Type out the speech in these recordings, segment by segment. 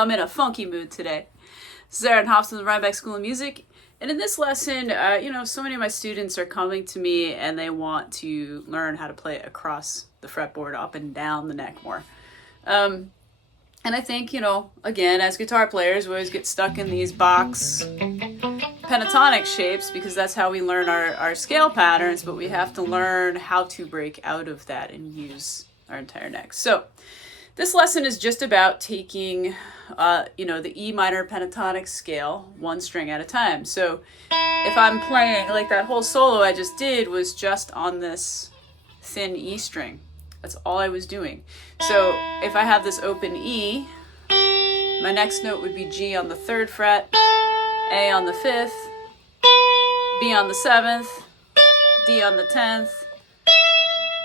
I'm in a funky mood today. This is Aaron Hobbs from the Rhinebeck School of Music. And in this lesson, so many of my students are coming to me and they want to learn how to play across the fretboard, up and down the neck more. And I think, again, as guitar players, we always get stuck in these box pentatonic shapes because that's how we learn our scale patterns, but we have to learn how to break out of that and use our entire neck. So this lesson is just about taking, the E minor pentatonic scale one string at a time. So if I'm playing, like that whole solo I just did was just on this thin E string. That's all I was doing. So if I have this open E, my next note would be G on the 3rd fret, A on the 5th, B on the 7th, D on the 10th,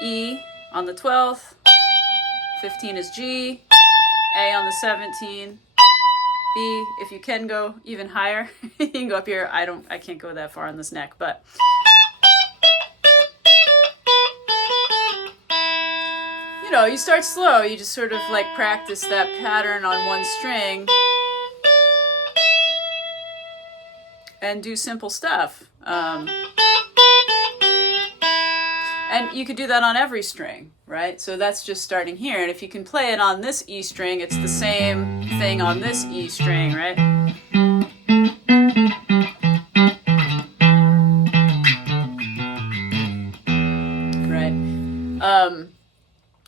E on the 12th, 15 is G, A on the 17, B, if you can go even higher, you can go up here. I can't go that far on this neck, but you start slow. You just sort of like practice that pattern on one string and do simple stuff. And you could do that on every string, right? So that's just starting here. And if you can play it on this E string, it's the same thing on this E string, right?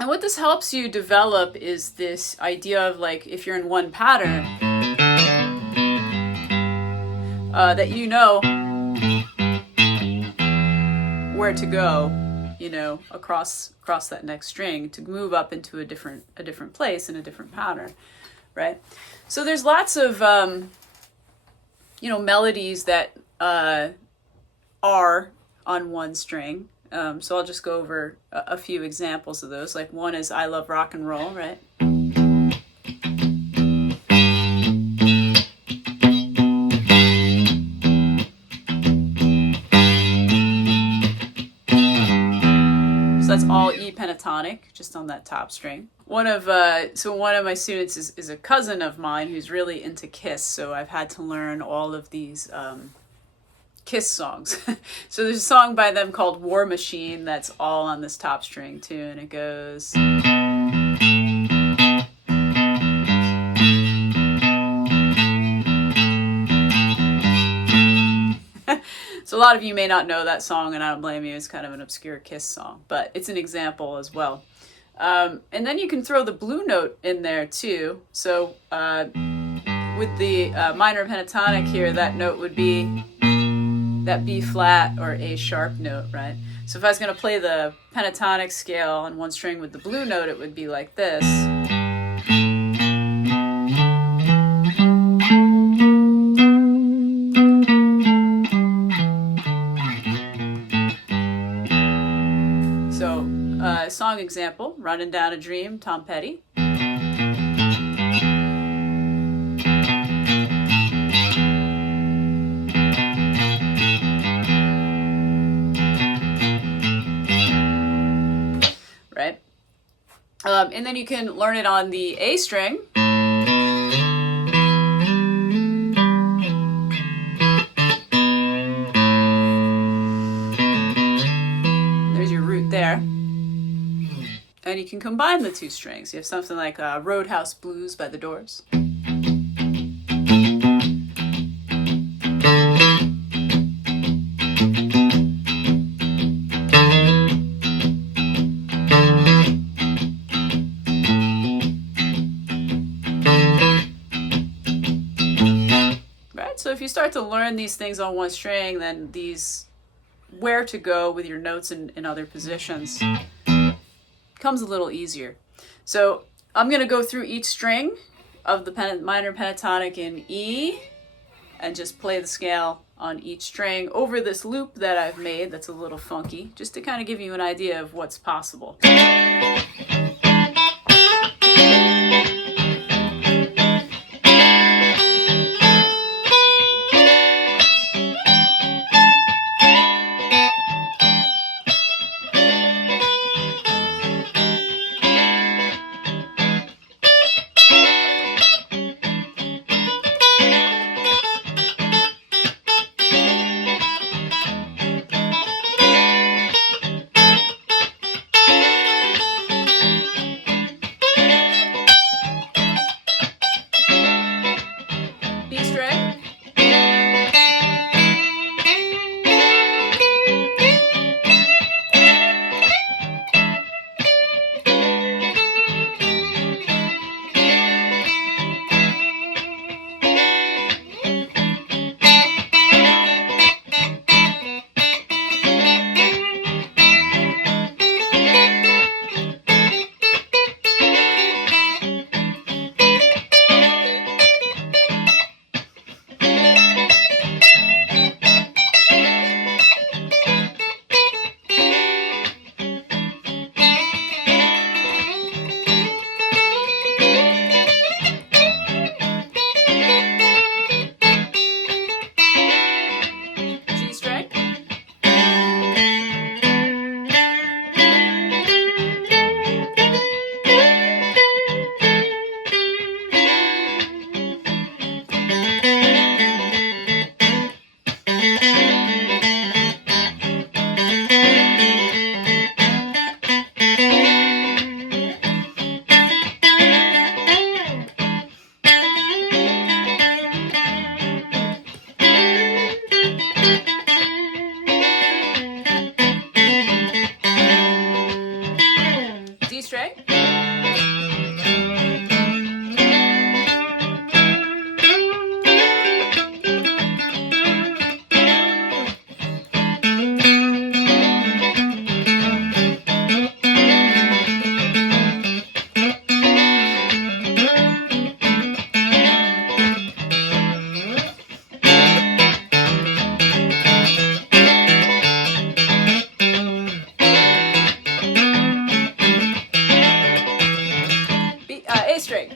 And what this helps you develop is this idea of, like, if you're in one pattern, that you know where to go, across that next string to move up into a different place in a different pattern, right? So there's lots of melodies that are on one string. So I'll just go over a few examples of those. Like one is I Love Rock and Roll, right? So that's all E pentatonic, just on that top string. One of my students is a cousin of mine who's really into Kiss, so I've had to learn all of these Kiss songs. So there's a song by them called War Machine that's all on this top string too, and it goes. So a lot of you may not know that song, and I don't blame you. It's kind of an obscure Kiss song, but it's an example as well. And then you can throw the blue note in there too. So with the minor pentatonic here, that note would be that B flat or A sharp note, right? So if I was going to play the pentatonic scale on one string with the blue note, it would be like this. So, song example, Running Down a Dream, Tom Petty. And then you can learn it on the A string. There's your root there. And you can combine the two strings. You have something like Roadhouse Blues by the Doors. So if you start to learn these things on one string, then where to go with your notes in other positions becomes a little easier. So I'm going to go through each string of the minor pentatonic in E and just play the scale on each string over this loop that I've made that's a little funky, just to kind of give you an idea of what's possible. D string. A string.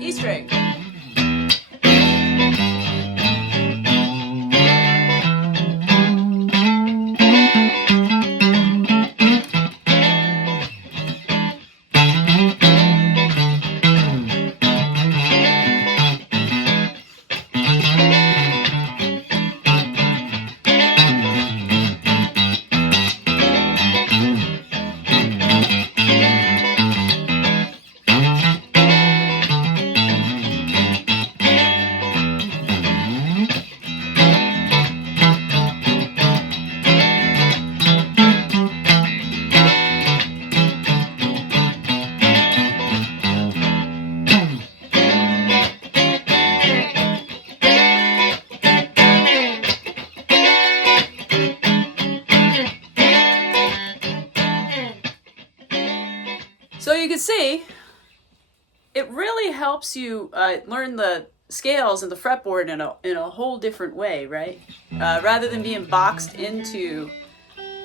E string. So you can see, it really helps you learn the scales and the fretboard in a whole different way, right? Rather than being boxed into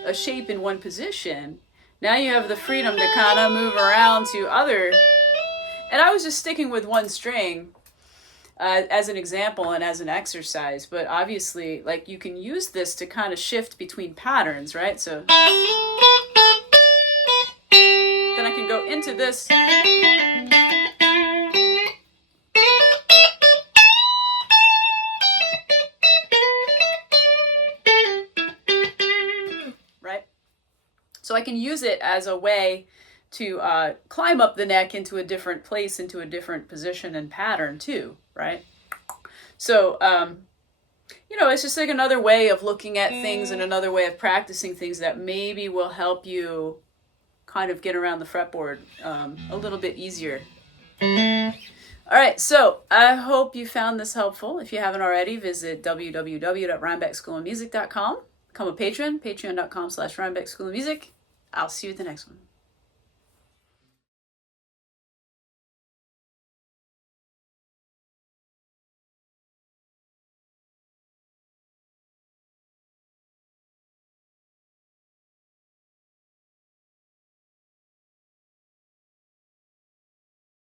a shape in one position, now you have the freedom to kind of move around to other. And I was just sticking with one string as an example and as an exercise, but obviously, like, you can use this to kind of shift between patterns, right? So then I can go into this. Right? So I can use it as a way to climb up the neck into a different place, into a different position and pattern too, right? So, it's just like another way of looking at things and another way of practicing things that maybe will help you kind of get around the fretboard a little bit easier. All right, so I hope you found this helpful. If you haven't already, visit www.rhinebeckschoolofmusic.com. Become a patron, patreon.com/Rhinebeck School of Music. I'll see you at the next one.